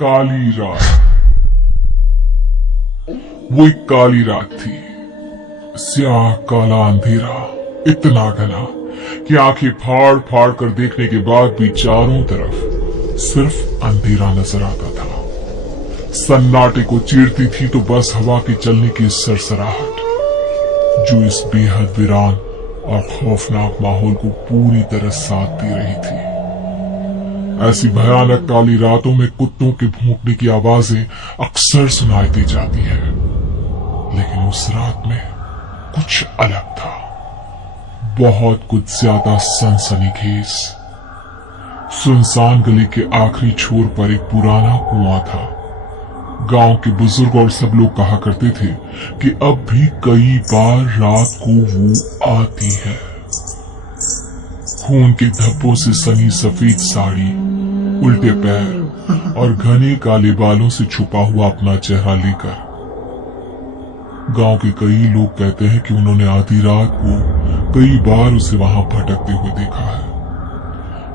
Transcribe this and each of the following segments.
काली रात। वो एक काली रात थी। स्याह काला अंधेरा, इतना घना कि आंखें फाड़ फाड़ कर देखने के बाद भी चारों तरफ सिर्फ अंधेरा नजर आता था। सन्नाटे को चीरती थी तो बस हवा के चलने की सरसराहट, जो इस बेहद वीरान और खौफनाक माहौल को पूरी तरह साथ दे रही थी। ऐसी भयानक काली रातों में कुत्तों के भौंकने की आवाजें अक्सर सुनाई दी जाती है, लेकिन उस रात में कुछ अलग था, बहुत कुछ ज्यादा सनसनीखेज। सुनसान गली के आखिरी छोर पर एक पुराना कुआं था। गांव के बुजुर्ग और सब लोग कहा करते थे कि अब भी कई बार रात को वो आती है, खून के धब्बों से सनी सफेद साड़ी, उल्टे पैर और घने काले बालों से छुपा हुआ अपना चेहरा लेकर। गांव के कई लोग कहते हैं कि उन्होंने आधी रात को कई बार उसे वहां भटकते हुए देखा है,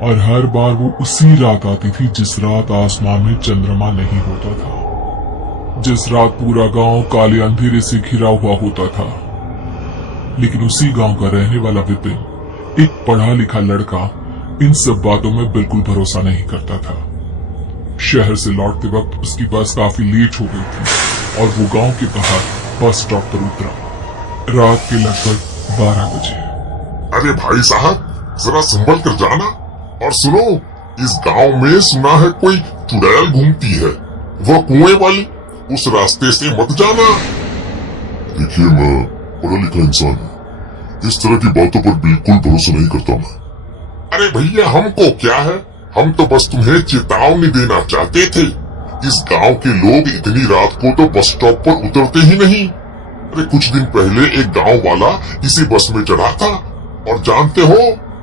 और हर बार वो उसी रात आती थी जिस रात आसमान में चंद्रमा नहीं होता था, जिस रात पूरा गांव काले अंधेरे से घिरा हुआ होता था। लेकिन उसी गांव का रहने वाला विपिन, एक पढ़ा लिखा लड़का, इन सब बातों में बिल्कुल भरोसा नहीं करता था। शहर से लौटते वक्त उसकी बस काफी लेट हो गई थी और वो गांव के बाहर बस स्टॉप पर उतरा। रात के लगभग 12 बजे। अरे भाई साहब, जरा संभल कर जाना। और सुनो, इस गांव में सुना है कोई चुड़ैल घूमती है, वह कुएं वाली, उस रास्ते से मत जाना। देखिए, मैं पढ़ा लिखा इंसान हूँ, इस तरह की बातों पर बिल्कुल भरोसा नहीं करता मैं। अरे भैया, हमको क्या है, हम तो बस तुम्हें चेतावनी देना चाहते थे। इस गांव के लोग इतनी रात को तो बस स्टॉप पर उतरते ही नहीं। अरे कुछ दिन पहले एक गांव वाला इसी बस में चढ़ा था और जानते हो,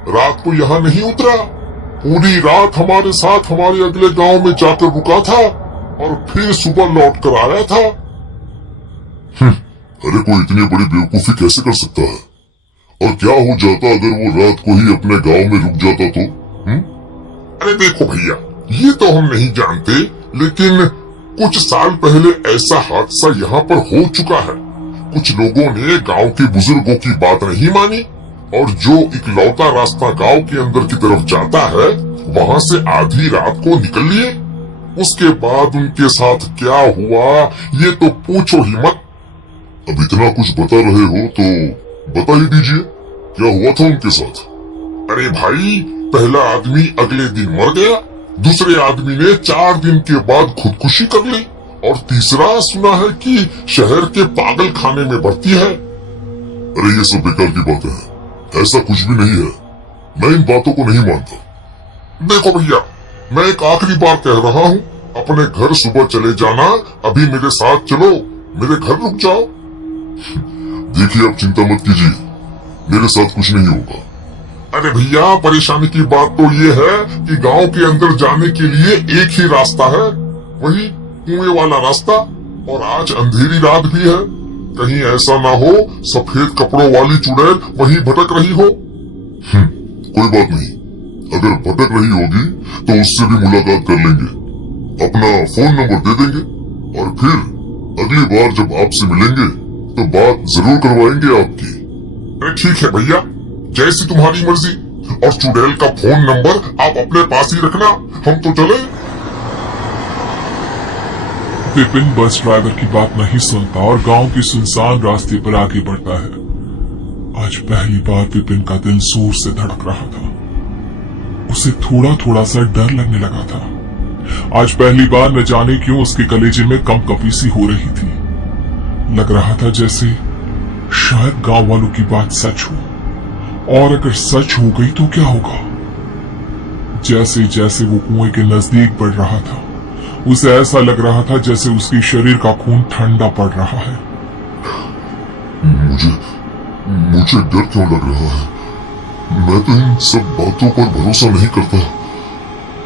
रात को यहाँ नहीं उतरा, पूरी रात हमारे साथ हमारे अगले गांव में जाकर रुका था और फिर सुबह लौट कर आया था। अरे कोई इतनी बड़ी बेवकूफी कैसे कर सकता है? और क्या हो जाता अगर वो रात को ही अपने गांव में रुक जाता तो? अरे देखो भैया, ये तो हम नहीं जानते, लेकिन कुछ साल पहले ऐसा हादसा यहाँ पर हो चुका है। कुछ लोगों ने गांव के बुजुर्गों की बात नहीं मानी और जो इकलौता रास्ता गांव के अंदर की तरफ जाता है, वहाँ से आधी रात को निकल लिए। उसके बाद उनके साथ क्या हुआ ये तो पूछो ही मत। अब इतना कुछ बता रहे हो तो बता ही दीजिए, क्या हुआ था उनके साथ? अरे भाई, पहला आदमी अगले दिन मर गया, दूसरे आदमी ने 4 दिन के बाद खुदकुशी कर ली और तीसरा सुना है कि शहर के पागल खाने में भर्ती है। अरे ये सब बेकार की बातें हैं, ऐसा कुछ भी नहीं है, मैं इन बातों को नहीं मानता। देखो भैया, मैं एक आखिरी बार कह रहा हूँ, अपने घर सुबह चले जाना, अभी मेरे साथ चलो, मेरे घर रुक जाओ। देखिए, आप चिंता मत कीजिए, मेरे साथ कुछ नहीं होगा। अरे भैया, परेशानी की बात तो ये है कि गांव के अंदर जाने के लिए एक ही रास्ता है, वही कुएं वाला रास्ता, और आज अंधेरी रात भी है। कहीं ऐसा ना हो सफेद कपड़ों वाली चुड़ैल वहीं भटक रही हो। कोई बात नहीं, अगर भटक रही होगी तो उससे भी मुलाकात कर लेंगे, अपना फोन नंबर दे देंगे और फिर अगली बार जब आपसे मिलेंगे तो बात जरूर करवाएंगे आपकी। अरे ठीक है भैया, जैसी तुम्हारी मर्जी, और चुड़ैल का फोन नंबर आप अपने पास ही रखना, हम तो चले। विपिन बस ड्राइवर की बात नहीं सुनता और गांव के सुनसान रास्ते पर आगे बढ़ता है। आज पहली बार विपिन का दिल जोर से धड़क रहा था। उसे थोड़ा थोड़ा सा डर लगने लगा था। आज पहली बार न जाने क्यों उसके कलेजे में कंपकपी सी हो रही थी। लग रहा था जैसे शायद गांव वालों की बात सच हो, और अगर सच हो गई तो क्या होगा। जैसे जैसे वो कुएं के नजदीक बढ़ रहा था, उसे ऐसा लग रहा था जैसे उसके शरीर का खून ठंडा पड़ रहा है। मुझे डर क्यों लग रहा है? मैं तो इन सब बातों पर भरोसा नहीं करता।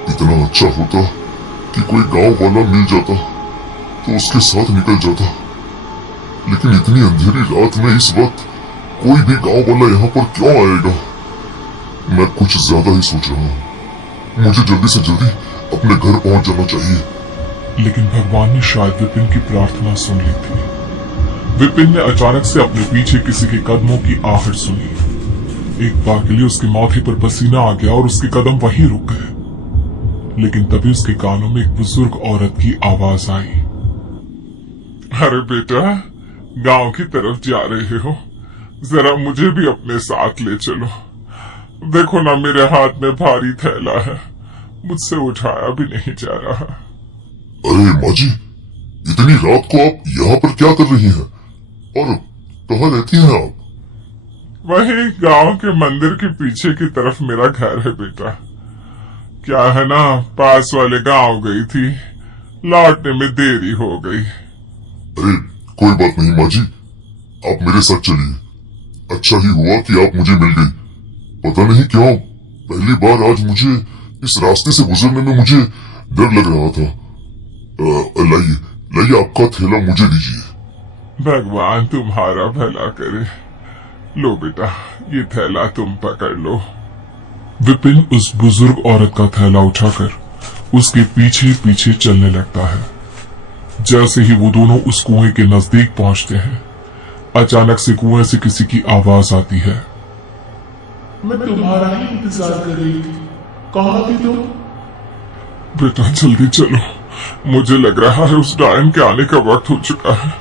इतना अच्छा होता कि कोई गांव वाला मिल जाता तो उसके साथ निकल जाता, लेकिन इतनी अंधेरी रात में इस वक्त कोई भी गांव वाला यहाँ पर क्यों आएगा? मैं कुछ ज्यादा ही सोच रहा हूँ। मुझे जल्दी से जल्दी अपने घर पहुंच जाना चाहिए। लेकिन भगवान ने शायद विपिन की प्रार्थना सुन ली थी। विपिन ने अचानक से अपने पीछे किसी के कदमों की आहट सुनी। एक बार के लिए उसके माथे पर पसीना आ गया और उसके कदम वहीं रुक गए। लेकिन तभी उसके कानों में एक बुजुर्ग औरत की आवाज आई। अरे बेटा, गांव की तरफ जा रहे हो, जरा मुझे भी अपने साथ ले चलो। देखो ना, मेरे हाथ में भारी थैला है, मुझसे उठाया भी नहीं जा रहा। अरे माँ जी, इतनी रात को आप यहाँ पर क्या कर रही हैं? और कहाँ रहती हैं आप? वही गांव के मंदिर के पीछे की तरफ मेरा घर है बेटा। क्या है ना, पास वाले गांव गई थी, लौटने में देरी हो गई। अरे कोई बात नहीं माँ जी, आप मेरे साथ चलिए। अच्छा ही हुआ कि आप मुझे मिल गई। पता नहीं क्यों पहली बार आज मुझे इस रास्ते से गुजरने में मुझे डर लग रहा था। लाइए लाइए, आपका थैला मुझे दीजिए। भगवान तुम्हारा भला करे। लो बेटा, ये थैला तुम पकड़ लो। विपिन उस बुजुर्ग औरत का थैला उठाकर उसके पीछे पीछे चलने लगता है। जैसे ही वो दोनों उस कुएं के नजदीक पहुंचते हैं, अचानक से कुएं से किसी की आवाज आती है। मैं तुम्हारा ही इंतजार कर रही थी, कहाँ थी तुम? बेटा जल्दी चलो, मुझे लग रहा है उस डायन के आने का वक्त हो चुका है।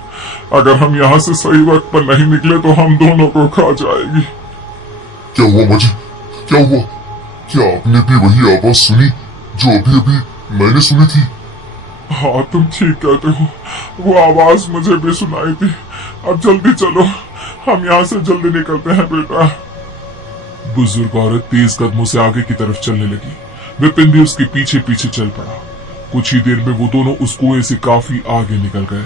अगर हम यहाँ से सही वक्त पर नहीं निकले तो हम दोनों को खा जाएगी। क्या हुआ माँ जी, क्या हुआ? क्या आपने भी वही आवाज सुनी जो अभी अभी मैंने सुनी थी? हाँ, तुम ठीक कहते हो, वो आवाज मुझे भी सुनाई थी। अब जल्दी चलो, हम यहाँ से जल्दी निकलते हैं बेटा। बुजुर्ग औरत तेज कदमों से आगे की तरफ चलने लगी। विपिन भी उसके पीछे पीछे चल पड़ा। कुछ ही देर में वो दोनों उस कुएं से काफी आगे निकल गए।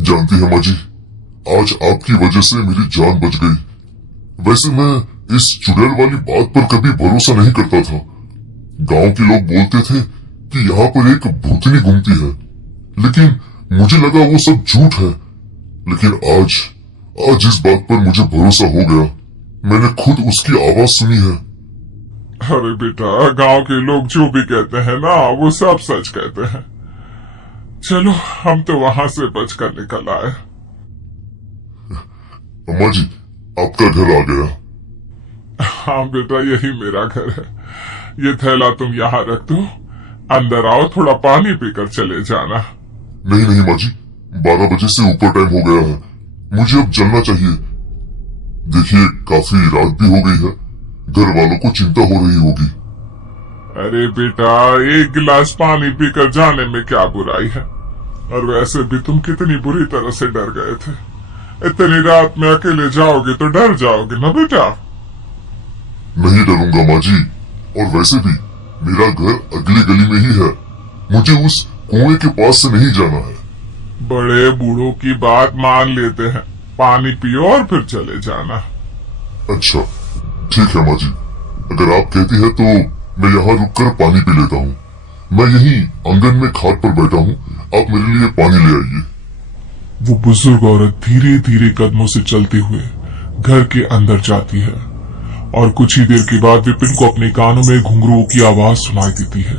जानती है माँ जी, आज आपकी वजह से मेरी जान बच गई। वैसे मैं इस चुड़ैल वाली बात पर कभी भरोसा नहीं करता था। गांव के लोग बोलते थे कि यहाँ पर एक भूतनी घूमती है, लेकिन मुझे लगा वो सब झूठ है। लेकिन आज इस बात पर मुझे भरोसा हो गया। मैंने खुद उसकी आवाज सुनी है। अरे बेटा, गांव के लोग जो भी कहते हैं ना, वो सब सच कहते हैं। चलो, हम तो वहां से बचकर निकल आए। अम्मा जी, आपका घर आ गया। हाँ बेटा, यही मेरा घर है। ये थैला तुम यहाँ रख दो, अंदर आओ, थोड़ा पानी पीकर चले जाना। नहीं नहीं माँ जी, 12 बजे से ऊपर टाइम हो गया है, मुझे अब चलना चाहिए। देखिए, काफी रात भी हो गई है, घर वालों को चिंता हो रही होगी। अरे बेटा, एक गिलास पानी पीकर जाने में क्या बुराई है। और वैसे भी तुम कितनी बुरी तरह से डर गए थे। इतनी रात में अकेले जाओगे तो डर जाओगे ना बेटा। नहीं डरूंगा माँ जी, और वैसे भी मेरा घर अगली गली में ही है। मुझे उस कुएं के पास से नहीं जाना है। बड़े बूढ़ों की बात मान लेते हैं, पानी पियो और फिर चले जाना। अच्छा ठीक है माँ जी, अगर आप कहती है तो मैं यहाँ रुककर पानी पी लेता हूँ। मैं यहीं आंगन में खाट पर बैठा हूँ, आप मेरे लिए पानी ले आइए। वो बुजुर्ग औरत धीरे धीरे कदमों से चलते हुए घर के अंदर जाती है और कुछ ही देर के बाद विपिन को अपने कानों में घुंघरूओं की आवाज सुनाई देती है।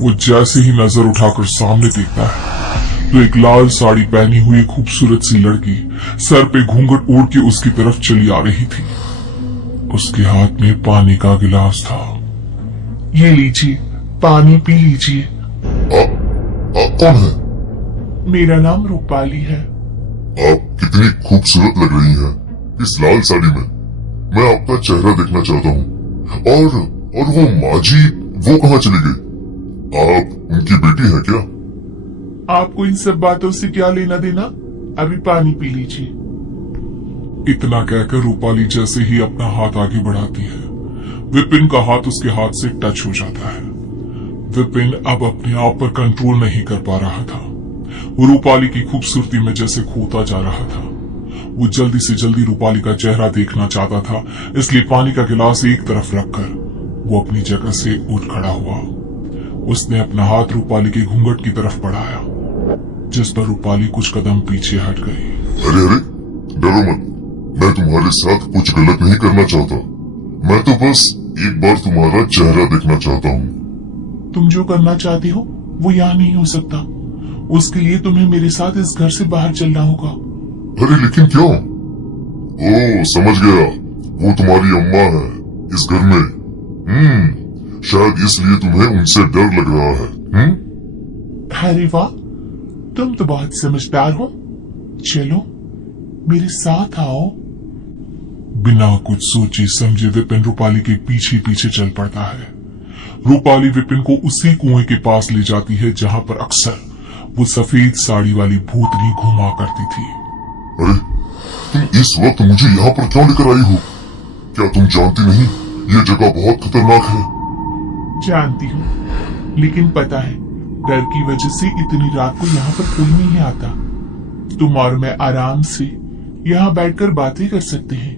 वो जैसे ही नजर उठाकर सामने देखता है तो एक लाल साड़ी पहनी हुई खूबसूरत सी लड़की सर पे घूंघट ओढ़ के उसकी तरफ चली आ रही थी। उसके हाथ में पानी का गिलास था। ये लीजिए, पानी पी लीजिए। आप कौन है? मेरा नाम रूपाली है। आप कितनी खूबसूरत लग रही हैं इस लाल साड़ी में। मैं आपका चेहरा देखना चाहता हूँ। और वो माँ जी, वो कहाँ चली गई? आप उनकी बेटी है क्या? आपको इन सब बातों से क्या लेना देना? अभी पानी पी लीजिए। इतना कहकर रूपाली जैसे ही अपना हाथ आगे बढ़ाती है, विपिन का हाथ उसके हाथ से टच हो जाता है। विपिन अब अपने आप पर कंट्रोल नहीं कर पा रहा था। वो रूपाली की खूबसूरती में जैसे खोता जा रहा था। वो जल्दी से जल्दी रूपाली का चेहरा देखना चाहता था, इसलिए पानी का गिलास एक तरफ रखकर वो अपनी जगह से उठ खड़ा हुआ। उसने अपना हाथ रूपाली के घूंघट की तरफ बढ़ाया, जिस पर रूपाली कुछ कदम पीछे हट गई। अरे अरे, डरो मत, मैं तुम्हारे साथ कुछ गलत नहीं करना चाहता। मैं तो बस एक बार तुम्हारा चेहरा देखना चाहता हूँ। तुम जो करना चाहती हो वो यहाँ नहीं हो सकता। उसके लिए तुम्हें मेरे साथ इस घर से बाहर चलना होगा। अरे लेकिन क्यों? ओ समझ गया, वो तुम्हारी अम्मा है इस घर में। शायद इसलिए तुम्हें उनसे डर लग रहा है। अरे वाह, तुम तो बहुत समझदार हो। चलो मेरे साथ आओ। बिना कुछ सोचे समझे विपिन रूपाली के पीछे पीछे चल पड़ता है। रूपाली विपिन को उसी कुएं के पास ले जाती है जहां पर अक्सर वो सफेद साड़ी वाली भूतनी घुमा करती थी। अरे तुम इस वक्त मुझे यहाँ पर क्यों लेकर आई हो? क्या तुम जानती नहीं ये जगह बहुत खतरनाक है? जानती हूँ, लेकिन पता है डर की वजह से इतनी रात को यहाँ पर कोई नहीं आता। तुम और मैं आराम से यहाँ बैठकर बातें कर सकते हैं।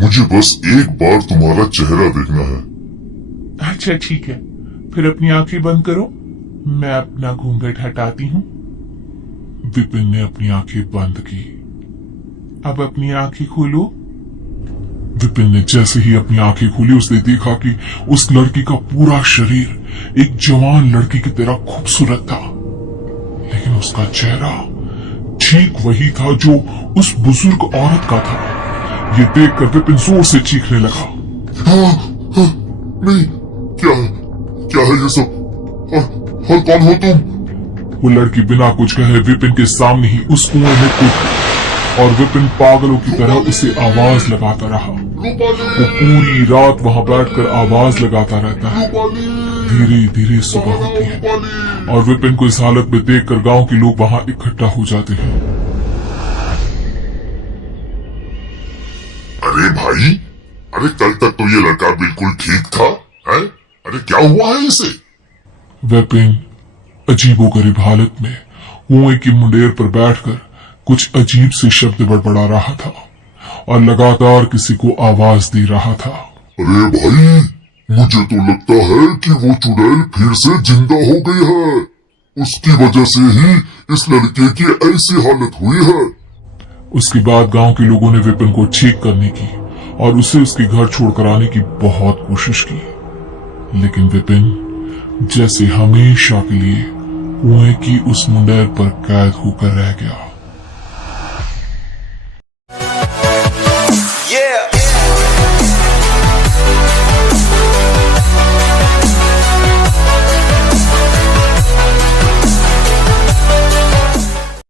मुझे बस एक बार तुम्हारा चेहरा देखना है। अच्छा ठीक है, फिर अपनी आंखें बंद करो। मैं अपना घूंघट हटाती हूँ। विपिन ने अपनी आंखें बंद की। अब अपनी आंखें खोलो। विपिन ने जैसे ही अपनी आंखें खोली उसने देखा कि उस लड़की का पूरा शरीर एक जवान लड़की की तरह खूबसूरत था, लेकिन उसका चेहरा ठीक वही था जो उस बुजुर्ग औरत का था। ये देखकर विपिन जोर से चीखने लगा। नहीं, क्या है ये सब? और कौन हो तुम? वो लड़की बिना कुछ कहे विपिन के सामने ही उस कुएं में कूद गई और विपिन पागलों की तरह उसे आवाज लगाता रहा। वो पूरी रात वहां बैठकर आवाज लगाता रहता है। धीरे धीरे सुबह होती है और विपिन को इस हालत में देखकर गांव के लोग वहां इकट्ठा हो जाते हैं। अरे भाई, अरे कल तक तो ये लड़का बिल्कुल ठीक था, है? अरे क्या हुआ है इसे? विपिन अजीबोगरीब हालत में कुएं की मुंडेर पर बैठकर कुछ अजीब से शब्द बड़बड़ा रहा था और लगातार किसी को आवाज दे रहा था। अरे भाई, मुझे तो लगता है कि वो चुड़ैल फिर से जिंदा हो गई है। उसकी वजह से ही इस लड़के की ऐसी हालत हुई है। उसके बाद गांव के लोगों ने विपिन को ठीक करने की और उसे उसके घर छोड़कर आने की बहुत कोशिश की, लेकिन विपिन जैसे हमेशा के लिए कुएं की उस मुंडेर पर कैद होकर रह गया।